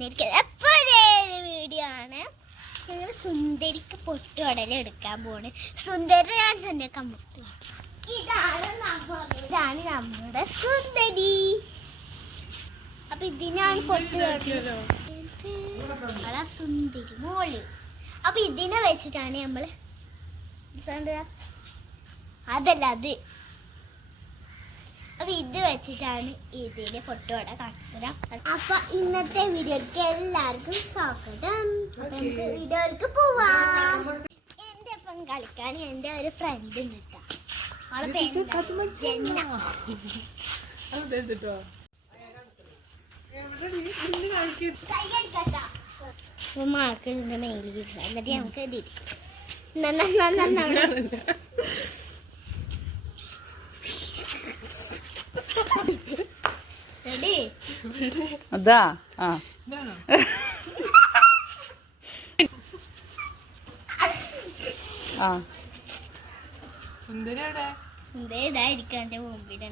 വന്നിരിക്കുന്നത് എപ്പോഴൊരു വീഡിയോ ആണ്. ഞങ്ങൾ സുന്ദരിക്ക് പൊട്ടുകടല എടുക്കാൻ പോണ്. സുന്ദരി ഞാൻ ചെന്നേക്കാൻ പറ്റും. ഇതാണ് നമ്മുടെ സുന്ദരി. അപ്പൊ ഇതിനാണ് പൊട്ടുകടല സുന്ദരി മോള്. അപ്പൊ ഇതിനെ വെച്ചിട്ടാണ് നമ്മള് അതല്ല അത്. അപ്പൊ ഇത് വെച്ചിട്ടാണ് ഇതിന്റെ പൊട്ടുകട കാണിച്ചുതരാം. അപ്പൊ ഇന്നത്തെ വീഡിയോക്ക് എല്ലാവർക്കും സ്വാഗതം. നമുക്ക് വീഡിയോയിലേക്ക് പോവാം. എന്റെ ഒപ്പം കളിക്കാൻ എന്റെ ഒരു ഫ്രണ്ട് ഉണ്ട്. അവളെ പേര് മാർക്ക് ഇതിന്റെ മേലിൽ എന്നിട്ട് നമുക്ക് അതാ ഇതായിരിക്കും എന്റെ മുമ്പിൽ.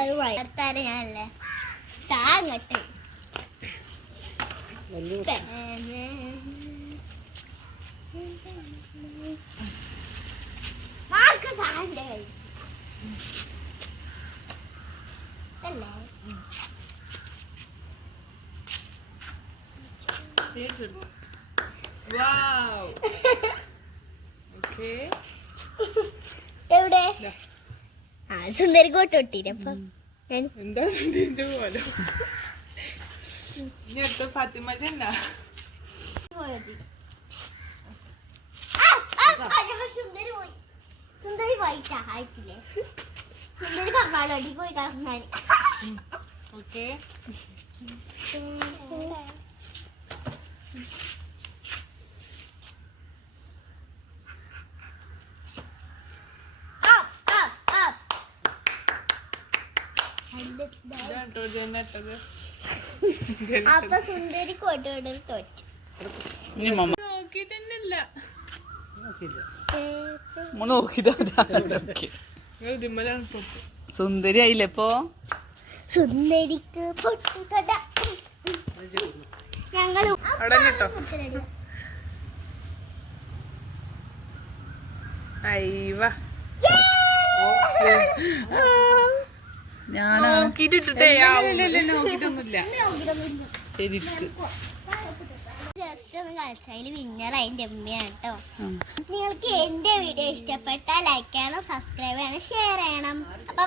അത് വളർത്താറ് ഞാനല്ലേ താങ്ങട്ട് മാർക്ക് താന്റെ കൈ അല്ലേ. എവിടെ സുന്ദരി കോട്ട് ഒട്ടിരപ്പൊ എന്താ സുന്ദരിന്റെ പോലെ ഫാത്തിമ ചെന്ന സുന്ദരി പോയിട്ടാ ആയിട്ടില്ലേ. സുന്ദരി കർണാടോട്ടി പോയി കർണാടി. ഓക്കെ അപ്പൊ സുന്ദരി കോട്ടോട് തോറ്റു. സുന്ദരി ആയില്ലേ ഇപ്പൊ. സുന്ദരിക്ക് പൊട്ടുകട ഞങ്ങൾ ഞാൻ നോക്കിട്ടൊന്നുമില്ല ശരിക്ക് ജസ്റ്റ് ഒന്ന് കളിച്ചതിൽ വിന്നർ അതിന്റെ അമ്മയാണ് കേട്ടോ. നിങ്ങൾക്ക് എന്റെ വീഡിയോ ഇഷ്ടപ്പെട്ടാൽ ലൈക്ക് ചെയ്യണം, സബ്സ്ക്രൈബ് ചെയ്യണം, ഷെയർ ചെയ്യണം. അപ്പൊ